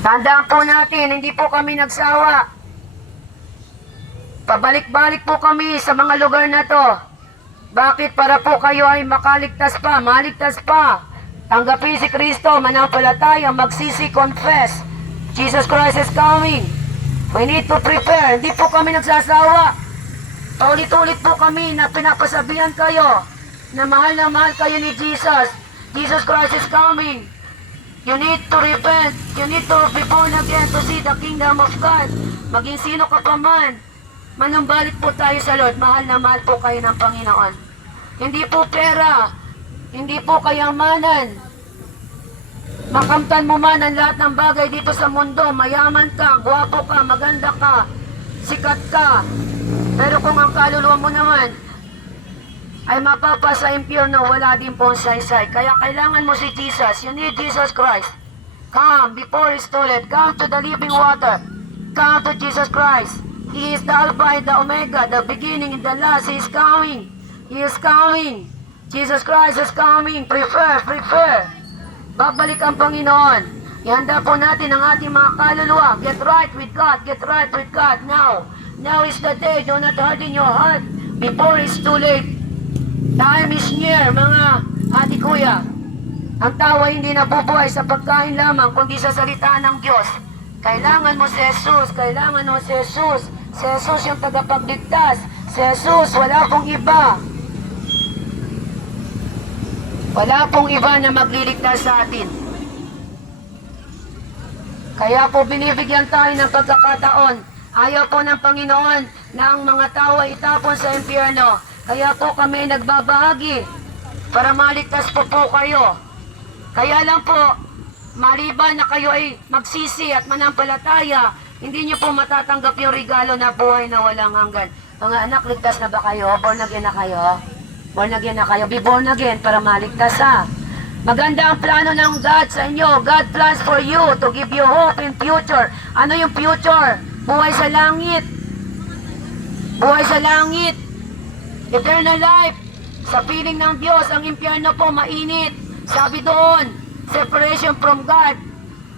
Tandaan po natin, hindi po kami nagsawa. Pabalik-balik po kami sa mga lugar na to. Bakit? Para po kayo ay makaligtas pa, maligtas pa. Tanggapin si Kristo, manampalataya, magsisi, confess. Jesus Christ is coming. We need to prepare. Hindi po kami nagsasawa. Paulit-ulit po kami na pinapasabihan kayo na mahal kayo ni Jesus. Jesus Christ is coming. You need to repent. You need to be born again to see the kingdom of God. Maging sino ka pa man, manumbalik po tayo sa Lord. Mahal na mahal po kayo ng Panginoon. Hindi po pera, hindi po kayamanan. Makamtan mo man ang lahat ng bagay dito sa mundo. Mayaman ka, gwapo ka, maganda ka, sikat ka. Pero kung ang kaluluwa mo naman ay mapapa sa impyerno, wala din pong saysay. Kaya kailangan mo si Jesus. You need Jesus Christ. Come before it's too late. Come to the living water. Come to Jesus Christ. He is the Alpha and the Omega, the beginning and the last. He is coming. He is coming. Jesus Christ is coming. Prepare. Babalik ang Panginoon. Ihanda po natin ang ating mga kaluluwa. Get right with God. Get right with God now. Now is the day. Do not harden your heart before it's too late. Time is near, mga ati kuya. Ang tao ay hindi nabubuhay sa pagkain lamang, kundi sa salita ng Diyos. Kailangan mo si Jesus. Kailangan mo si Jesus. Si Jesus yung tagapagligtas. Si Jesus, wala pong iba. Wala pong iba na magliligtas sa atin. Kaya po binibigyan tayo ng pagkakataon. Ayaw po ng Panginoon na ang mga tao ay itapon sa impyerno. Kaya po kami nagbabahagi para maligtas po kayo. Kaya lang po, maliban na kayo ay magsisi at manampalataya, hindi nyo po matatanggap yung regalo na buhay na walang hanggan. Mga anak, ligtas na ba kayo? Born again na kayo? Born again na kayo? Be born again para maligtas ha. Maganda ang plano ng God sa inyo. God plans for you to give you hope in future. Ano yung future? Buhay sa langit. Buhay sa langit. Eternal life. Sa piling ng Diyos, ang impyerno po mainit. Sabi doon, separation from God.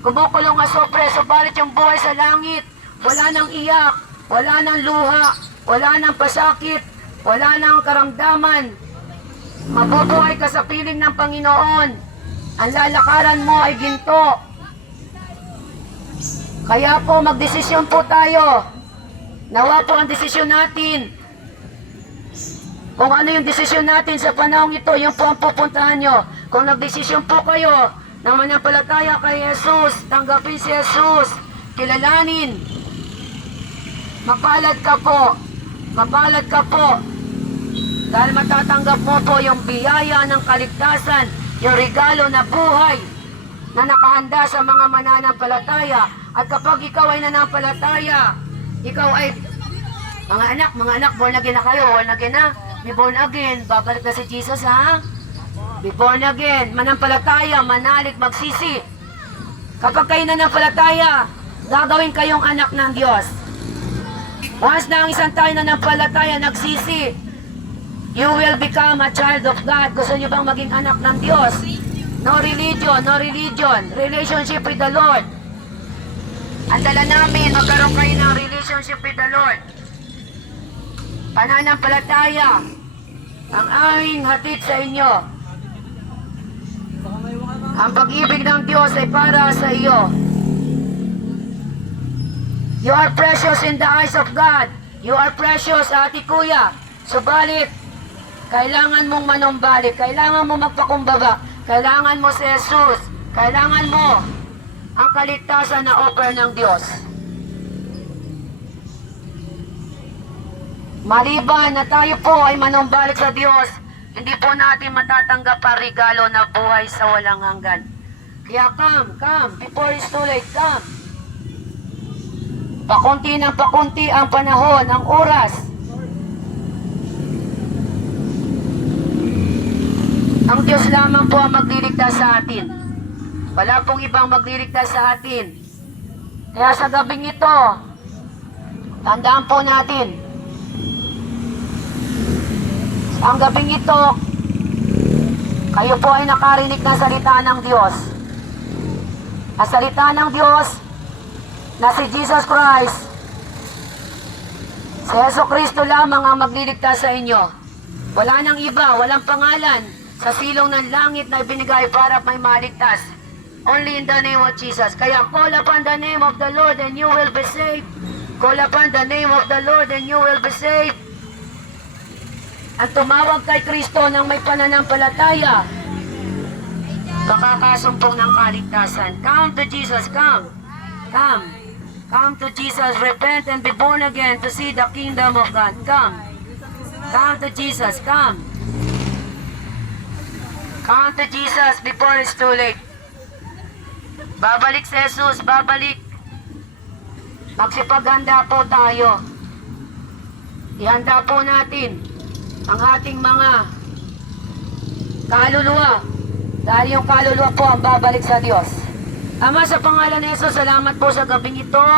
Kumukulong asopre, subalit yung buhay sa langit. Wala nang iyak, wala nang luha, wala nang pasakit, wala nang karamdaman. Mabubuhay ka sa piling ng Panginoon. Ang lalakaran mo ay ginto. Kaya po magdesisyon po tayo. Nawa po ang desisyon natin. Kung ano yung desisyon natin sa panahong ito, yung po ang pupuntahan nyo. Kung nagdesisyon po kayo na manampalataya kay Jesus, tanggapin si Jesus, kilalanin, mapalad ka po. Mapalad ka po. Dahil matatanggap mo po yung biyaya ng kaligtasan, yung regalo na buhay na nakahanda sa mga mananampalataya. At kapag ikaw ay nanampalataya, ikaw ay, mga anak, born again na kayo, born again na. Be born again, babalik na si Jesus ha. Be born again, manampalataya, manalig, magsisi. Kapag kayo nanampalataya, gagawin kayong anak ng Diyos. Once na ang isang tayo nanampalataya, nagsisi, you will become a child of God. Gusto nyo bang maging anak ng Diyos? No religion, relationship with the Lord. Ang dala namin, magkaroon kayo ng relationship with the Lord. Pananampalataya ang aming hatid sa inyo. Ang pag-ibig ng Diyos ay para sa iyo. You are precious in the eyes of God. You are precious, ati kuya. Subalit, kailangan mong manumbalik. Kailangan mo magpakumbaba. Kailangan mo si Jesus. Kailangan mo ang kaligtasan na offer ng Diyos. Maliban na tayo po ay manumbalik sa Diyos, hindi po natin matatanggap ang regalo na buhay sa walang hanggan. Kaya come, before it's too late, come. Pakunti ng pakunti ang panahon, ang oras. Ang Diyos lamang po ang magliligtas sa atin. Wala pong ibang magliligtas sa atin. Kaya sa gabing ito, tandaan po natin, ang gabing ito, kayo po ay nakarinig ng salita ng Diyos. Ang salita ng Diyos na si Jesus Christ. Si Yeso Kristo lamang ang magliligtas sa inyo. Wala nang iba, walang pangalan sa silong ng langit na ibinigay para may maligtas. Only in the name of Jesus. Kaya call upon the name of the Lord and you will be saved. Call upon the name of the Lord and you will be saved. At tumawag kay Kristo ng may pananampalataya, makakasumpong ng kaligtasan. Come to Jesus, come. Come. Come to Jesus, repent and be born again to see the kingdom of God. Come. Come to Jesus, come. Come to Jesus before it's too late. Babalik si Jesus, babalik. Magsipaghanda po tayo. Ihanda po natin ang ating mga kaluluwa. Dahil yung kaluluwa po ang babalik sa Diyos. Ama, sa pangalan ni Jesus, salamat po sa gabing ito.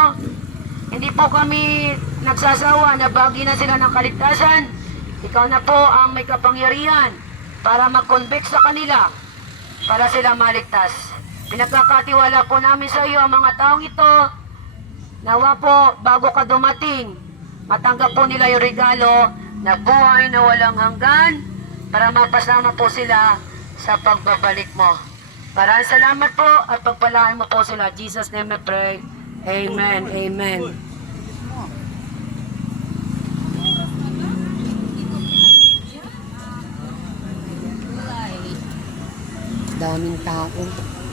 Hindi po kami nagsasawa na bagi na sila ng kaligtasan. Ikaw na po ang may kapangyarihan para mag-convict sa kanila, para sila maligtas. Pinagkakatiwala po namin sa iyo ang mga taong ito. Nawa po, bago ka dumating, matanggap po nila yung regalo na buhay na walang hanggan para mapasama po sila sa pagbabalik mo. Maraming salamat po at pagpalain mo po sila. In Jesus' name I pray. Amen. Amen. Daming tao.